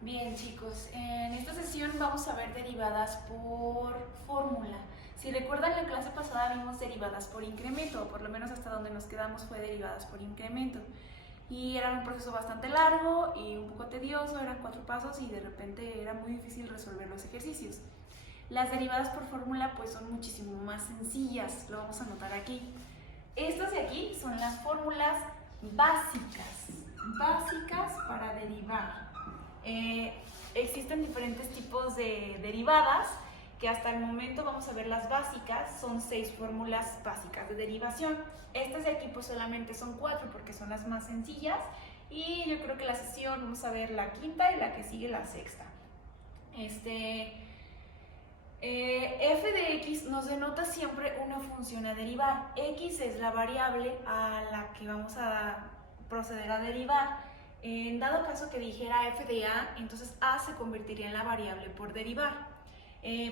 Bien, chicos, en esta sesión vamos a ver derivadas por fórmula. Si recuerdan, la clase pasada vimos derivadas por incremento, o por lo menos hasta donde nos quedamos fue derivadas por incremento. Y era un proceso bastante largo y un poco tedioso, eran 4 pasos y de repente era muy difícil resolver los ejercicios. Las derivadas por fórmula pues son muchísimo más sencillas, lo vamos a anotar aquí. Estas de aquí son las fórmulas básicas para derivar. Existen diferentes tipos de derivadas que hasta el momento vamos a ver las básicas, son 6 fórmulas básicas de derivación. Estas de aquí pues solamente son 4 porque son las más sencillas y yo creo que la sesión vamos a ver la quinta y la que sigue la sexta. F de x nos denota siempre una función a derivar. X es la variable a la que vamos a proceder a derivar. En dado caso que dijera f de a, entonces a se convertiría en la variable por derivar.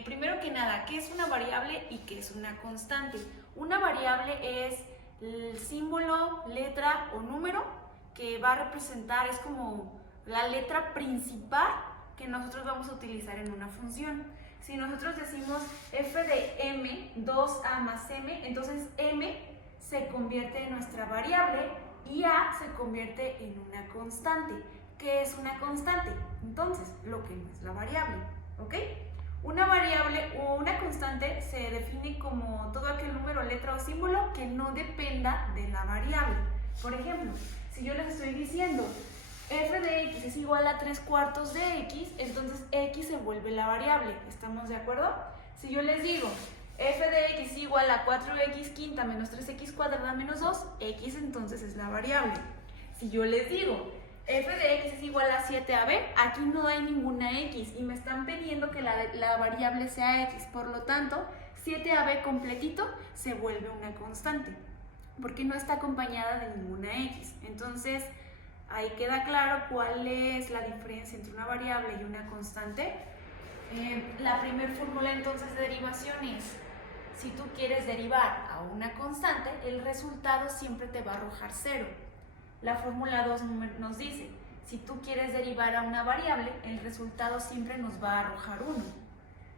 Primero que nada, ¿qué es una variable y qué es una constante? Una variable es el símbolo, letra o número que va a representar, es como la letra principal que nosotros vamos a utilizar en una función. Si nosotros decimos f de m, 2a más m, entonces m se convierte en nuestra variable y a se convierte en una constante. ¿Qué es una constante? Entonces, lo que no es la variable, ¿ok? Una variable o una constante se define como todo aquel número, letra o símbolo que no dependa de la variable. Por ejemplo, si yo les estoy diciendo f de x es igual a 3/4 de x, entonces x se vuelve la variable. ¿Estamos de acuerdo? Si yo les digo f de x es igual a 4x quinta menos 3x cuadrada menos 2, x entonces es la variable. Si yo les digo f de x es igual a 7ab, aquí no hay ninguna x y me están pidiendo que la variable sea x, por lo tanto 7ab completito se vuelve una constante porque no está acompañada de ninguna x. Entonces ahí queda claro cuál es la diferencia entre una variable y una constante. La primera fórmula entonces de derivación es, si tú quieres derivar a una constante, el resultado siempre te va a arrojar 0. La fórmula 2 nos dice, si tú quieres derivar a una variable, el resultado siempre nos va a arrojar 1.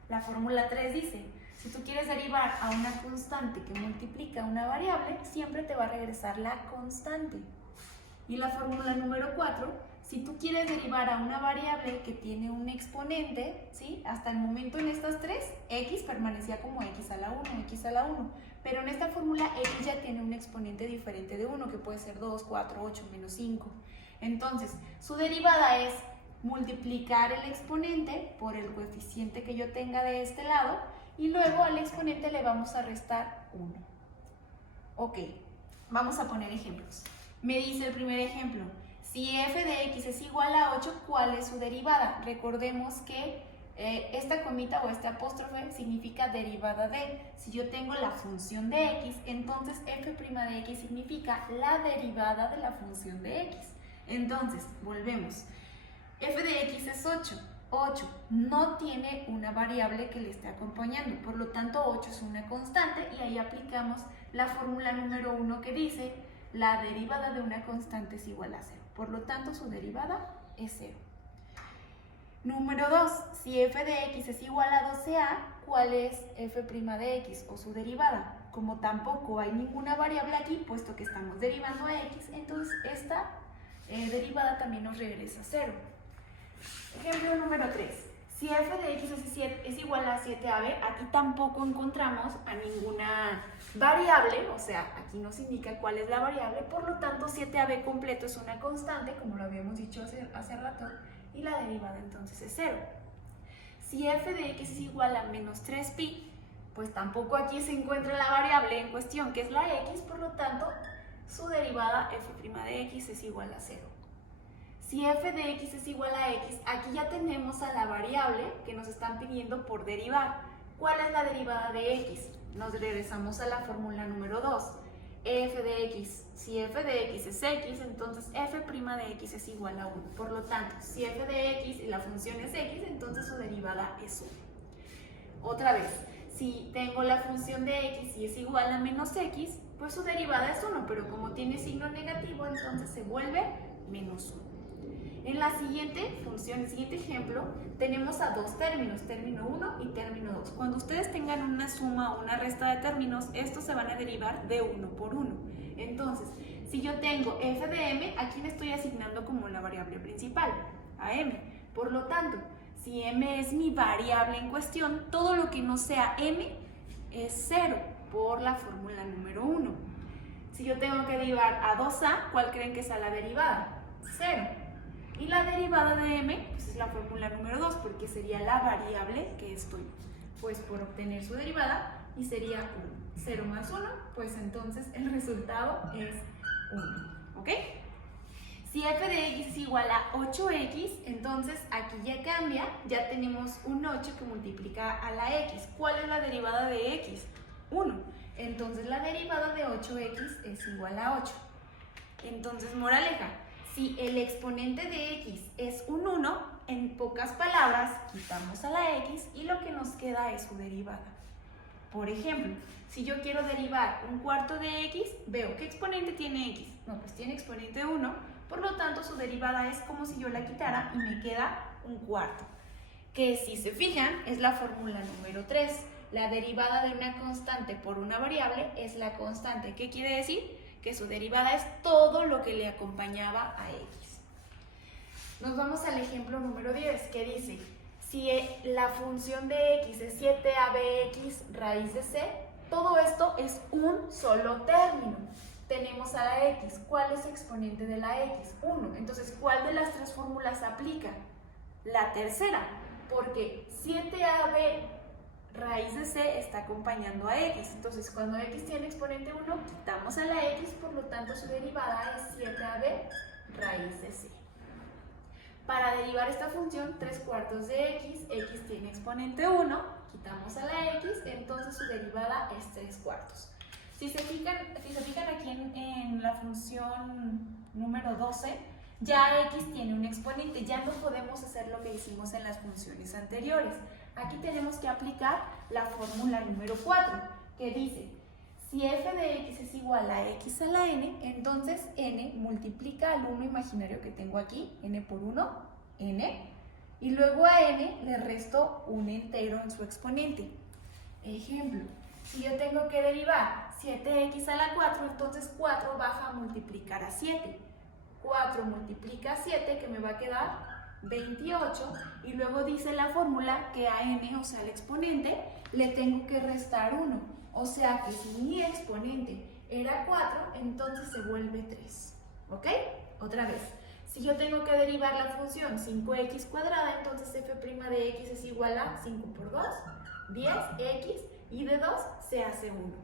La fórmula 3 dice, si tú quieres derivar a una constante que multiplica una variable, siempre te va a regresar la constante. Y la fórmula número 4, si tú quieres derivar a una variable que tiene un exponente, ¿sí? Hasta el momento en estas tres, x permanecía como x a la 1, x a la 1. Pero en esta fórmula x ya tiene un exponente diferente de 1, que puede ser 2, 4, 8, menos 5. Entonces, su derivada es multiplicar el exponente por el coeficiente que yo tenga de este lado y luego al exponente le vamos a restar 1. Ok, vamos a poner ejemplos. Me dice el primer ejemplo, si f de x es igual a 8, ¿cuál es su derivada? Recordemos que esta comita o este apóstrofe significa derivada de. Si yo tengo la función de x, entonces f' de x significa la derivada de la función de x. Entonces, volvemos. F de x es 8. 8 no tiene una variable que le esté acompañando, por lo tanto 8 es una constante y ahí aplicamos la fórmula número 1 que dice la derivada de una constante es igual a 0. Por lo tanto, su derivada es 0. Número 2. Si f de x es igual a 12a, ¿cuál es f' de x o su derivada? Como tampoco hay ninguna variable aquí, puesto que estamos derivando a x, entonces esta derivada también nos regresa a 0. Ejemplo número 3. Si f de x es igual a 7ab, aquí tampoco encontramos a ninguna variable, o sea, aquí nos indica cuál es la variable, por lo tanto 7ab completo es una constante, como lo habíamos dicho hace rato, y la derivada entonces es 0. Si f de x es igual a menos 3pi, pues tampoco aquí se encuentra la variable en cuestión, que es la x, por lo tanto su derivada f' de x es igual a 0. Si f de x es igual a x, aquí ya tenemos a la variable que nos están pidiendo por derivar. ¿Cuál es la derivada de x? Nos regresamos a la fórmula número 2. F de x, si f de x es x, entonces f' de x es igual a 1. Por lo tanto, si f de x y la función es x, entonces su derivada es 1. Otra vez, si tengo la función de x y es igual a menos x, pues su derivada es 1, pero como tiene signo negativo, entonces se vuelve menos 1. En la siguiente función, el siguiente ejemplo, tenemos a dos términos, término 1 y término 2. Cuando ustedes tengan una suma o una resta de términos, estos se van a derivar de uno por uno. Entonces, si yo tengo f de m, aquí le estoy asignando como la variable principal, a m. Por lo tanto, si m es mi variable en cuestión, todo lo que no sea m es 0 por la fórmula número 1. Si yo tengo que derivar a 2a, ¿cuál creen que sea la derivada? 0. Y la derivada de m pues es la fórmula número 2 porque sería la variable que estoy pues por obtener su derivada y sería 1. 0 más 1, pues entonces el resultado es 1. ¿Ok? Si f de x es igual a 8x, entonces aquí ya cambia, ya tenemos un 8 que multiplica a la x. ¿Cuál es la derivada de x? 1. Entonces la derivada de 8x es igual a 8. Entonces, moraleja, si el exponente de x es un 1, en pocas palabras, quitamos a la x y lo que nos queda es su derivada. Por ejemplo, si yo quiero derivar un cuarto de x, veo ¿qué exponente tiene x? No, pues tiene exponente 1, por lo tanto su derivada es como si yo la quitara y me queda un cuarto. Que si se fijan, es la fórmula número 3. La derivada de una constante por una variable es la constante. ¿Qué quiere decir? Que su derivada es todo lo que le acompañaba a x. Nos vamos al ejemplo número 10, que dice, si la función de x es 7abx raíz de c, todo esto es un solo término. Tenemos a la x. ¿Cuál es exponente de la x? 1. Entonces, ¿cuál de las tres fórmulas aplica? La tercera, porque 7ab raíz de c está acompañando a x. Entonces, cuando x tiene exponente 1, quitamos a la x, por lo tanto su derivada es 7ab raíz de c. Para derivar esta función, 3/4 de x tiene exponente 1, quitamos a la x, entonces su derivada es 3/4. Si se fijan aquí en la función número 12, ya x tiene un exponente, ya no podemos hacer lo que hicimos en las funciones anteriores. Aquí tenemos que aplicar la fórmula número 4, que dice, si f de x es igual a x a la n, entonces n multiplica al 1 imaginario que tengo aquí, n por 1, n, y luego a n le resto un entero en su exponente. Ejemplo, si yo tengo que derivar 7x a la 4, entonces 4 baja a multiplicar a 7. 4 multiplica a 7, que me va a quedar 28, y luego dice la fórmula que a n, o sea, al exponente, le tengo que restar 1. O sea que si mi exponente era 4, entonces se vuelve 3. ¿Ok? Otra vez. Si yo tengo que derivar la función 5x cuadrada, entonces f' de x es igual a 5 por 2, 10x, y de 2 se hace 1.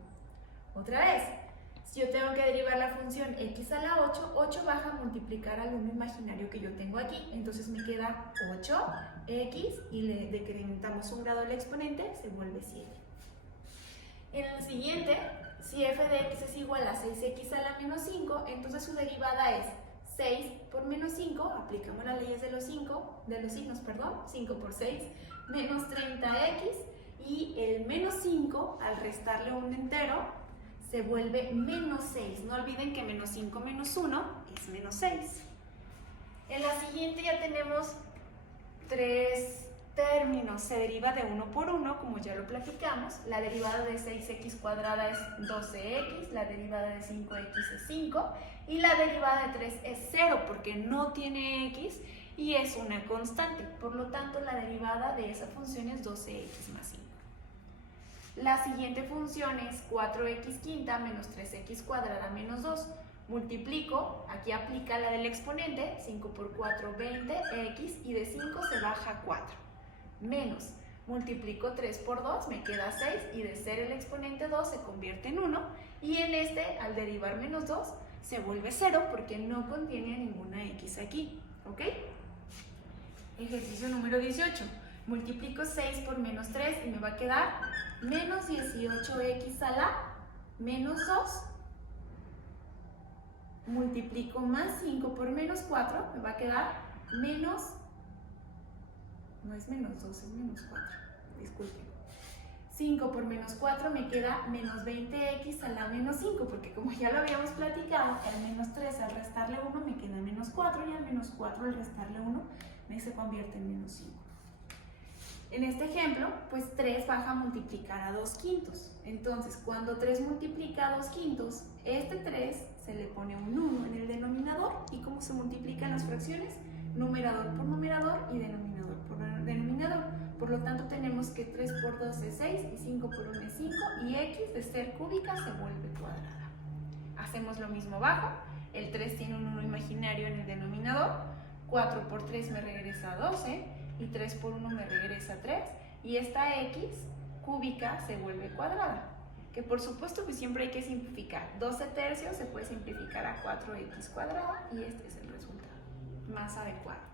Otra vez. Si yo tengo que derivar la función x a la 8, 8 baja a multiplicar al 1 imaginario que yo tengo aquí. Entonces me queda 8x y le decrementamos un grado al exponente, se vuelve 7. En el siguiente, si f de x es igual a 6x a la menos 5, entonces su derivada es 6 por menos 5, aplicamos las leyes de los signos, 5 por 6, menos 30x, y el menos 5, al restarle un entero, se vuelve menos 6. No olviden que menos 5 menos 1 es menos 6. En la siguiente ya tenemos tres términos. Se deriva de 1 por 1, como ya lo platicamos. La derivada de 6x cuadrada es 12x, la derivada de 5x es 5, y la derivada de 3 es 0, porque no tiene x y es una constante. Por lo tanto, la derivada de esa función es 12x más 5. La siguiente función es 4x quinta menos 3x cuadrada menos 2. Multiplico, aquí aplica la del exponente, 5 por 4, 20x, y de 5 se baja 4. Menos, multiplico 3 por 2, me queda 6, y de ser el exponente 2 se convierte en 1, y en este, al derivar menos 2, se vuelve 0 porque no contiene ninguna x aquí. ¿Ok? Ejercicio número 18. Multiplico 6 por menos 3 y me va a quedar menos 18x a la menos 2. Multiplico más 5 por menos 4, me va a quedar menos, no es menos 2, es menos 4, disculpen. 5 por menos 4 me queda menos 20x a la menos 5, porque como ya lo habíamos platicado, el menos 3 al restarle 1 me queda menos 4 y al menos 4 al restarle 1 se convierte en menos 5. En este ejemplo, pues 3 baja a multiplicar a 2 quintos. Entonces, cuando 3 multiplica a 2 quintos, este 3 se le pone un 1 en el denominador. ¿Y cómo se multiplican las fracciones? Numerador por numerador y denominador por denominador. Por lo tanto, tenemos que 3 por 2 es 6 y 5 por 1 es 5 y x de ser cúbica se vuelve cuadrada. Hacemos lo mismo abajo. El 3 tiene un 1 imaginario en el denominador. 4 por 3 me regresa a 12 y 3 por 1 me regresa a 3. Y esta x cúbica se vuelve cuadrada. Que por supuesto que siempre hay que simplificar. 12 tercios se puede simplificar a 4x cuadrada y este es el resultado más adecuado.